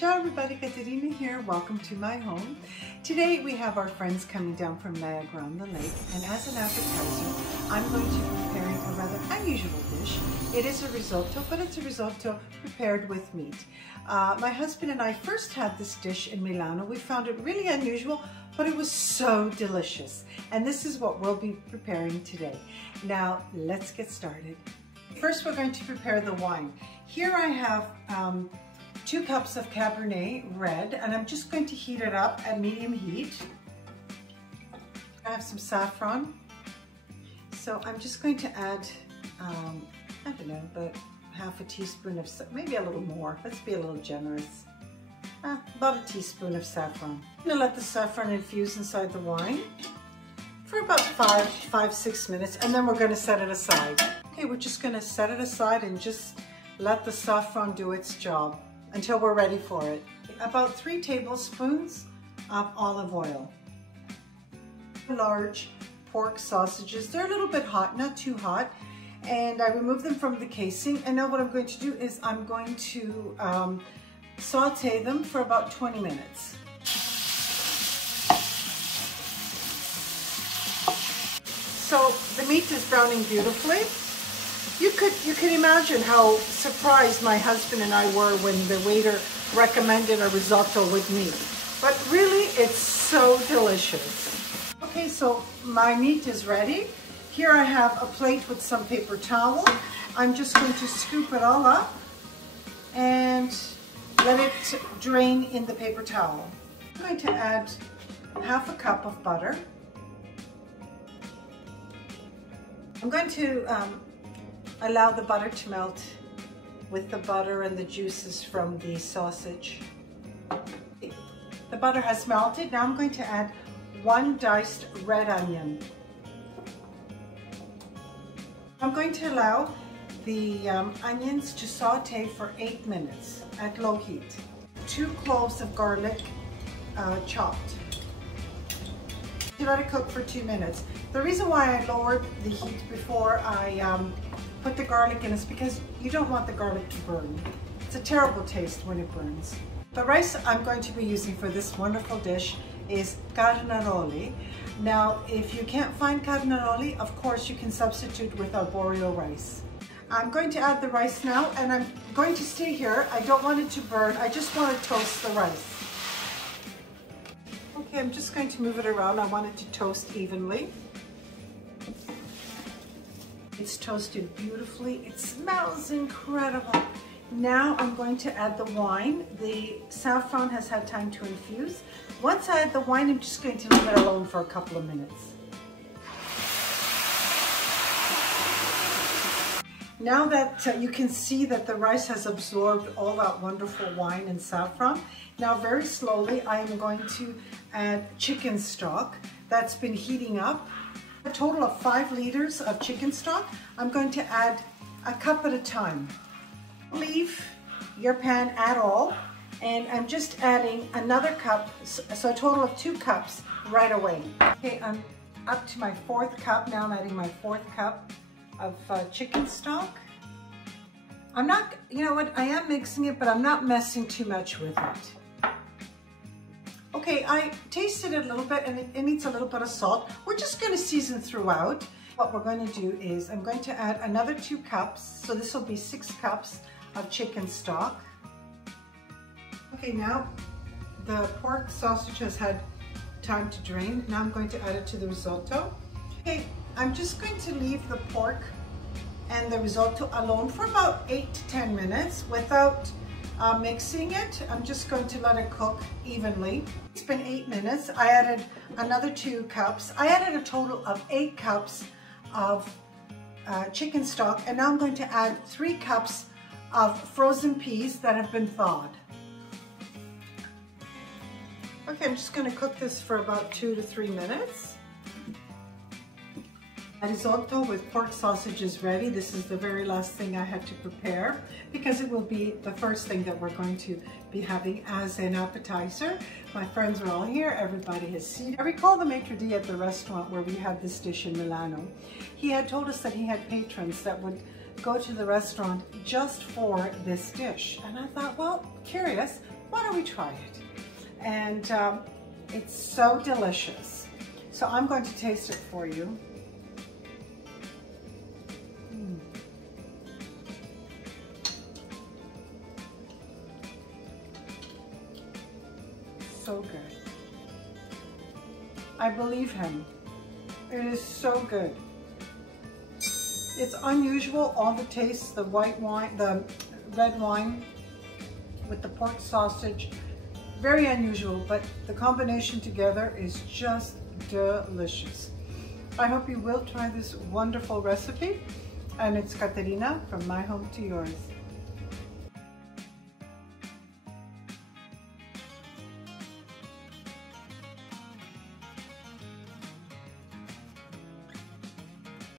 Ciao everybody, Caterina here. Welcome to my home. Today we have our friends coming down from Niagara on the lake, and as an appetizer I'm going to be preparing a rather unusual dish. It is a risotto, but it's a risotto prepared with meat. My husband and I first had this dish in Milano. We found it really unusual, but it was so delicious. And this is what we'll be preparing today. Now let's get started. First we're going to prepare the wine. Here I have 2 cups of Cabernet red, and I'm just going to heat it up at medium heat. I have some saffron, so I'm just going to add, I don't know, about half a teaspoon of, maybe a little more, let's be a little generous, about a teaspoon of saffron. I'm going to let the saffron infuse inside the wine for about 5-6 minutes, and then we're going to set it aside. Okay, we're just going to set it aside and just let the saffron do its job until we're ready for it. About 3 tablespoons of olive oil. Large pork sausages. They're a little bit hot, not too hot. And I remove them from the casing. And now what I'm going to do is I'm going to saute them for about 20 minutes. So the meat is browning beautifully. You can imagine how surprised my husband and I were when the waiter recommended a risotto with meat. But really, it's so delicious. Okay, so my meat is ready. Here I have a plate with some paper towel. I'm just going to scoop it all up and let it drain in the paper towel. I'm going to add half a cup of butter. I'm going to allow the butter to melt with the butter and the juices from the sausage. The butter has melted. Now I'm going to add 1 diced red onion. I'm going to allow the onions to saute for 8 minutes at low heat. 2 cloves of garlic chopped. Let it cook for 2 minutes. The reason why I lowered the heat before I put the garlic in is because you don't want the garlic to burn. It's a terrible taste when it burns. The rice I'm going to be using for this wonderful dish is carnaroli. Now, if you can't find carnaroli, of course you can substitute with arborio rice. I'm going to add the rice now, and I'm going to stay here. I don't want it to burn. I just want to toast the rice. Okay, I'm just going to move it around. I want it to toast evenly. It's toasted beautifully. It smells incredible. Now I'm going to add the wine. The saffron has had time to infuse. Once I add the wine, I'm just going to leave it alone for a couple of minutes. Now that you can see that the rice has absorbed all that wonderful wine and saffron, now very slowly I am going to add chicken stock that's been heating up. A total of 5 liters of chicken stock. I'm going to add a cup at a time. Leave your pan at all, and I'm just adding another cup, so a total of 2 cups right away. Okay, I'm up to my 4th cup. Now I'm adding my 4th cup of chicken stock. I'm not, you know what, I am mixing it, but I'm not messing too much with it. Okay, I tasted it a little bit, and it needs a little bit of salt. We're just going to season throughout. What we're going to do is I'm going to add another 2 cups, so this will be 6 cups of chicken stock. Okay, now the pork sausage has had time to drain. Now I'm going to add it to the risotto. Okay, I'm just going to leave the pork and the risotto alone for about 8 to 10 minutes without mixing it. I'm just going to let it cook evenly. It's been 8 minutes. I added another 2 cups. I added a total of 8 cups of chicken stock, and now I'm going to add 3 cups of frozen peas that have been thawed. Okay, I'm just going to cook this for about 2 to 3 minutes. Risotto with pork sausage is ready. This is the very last thing I had to prepare because it will be the first thing that we're going to be having as an appetizer. My friends are all here. Everybody has seen. I recall the maitre d' at the restaurant where we had this dish in Milano. He had told us that he had patrons that would go to the restaurant just for this dish. And I thought, well, curious, why don't we try it? And it's so delicious. So I'm going to taste it for you. So good. I believe him. It is so good. It's unusual, all the tastes, the white wine, the red wine with the pork sausage. Very unusual, but the combination together is just delicious. I hope you will try this wonderful recipe. And it's Katerina from My Home to Yours.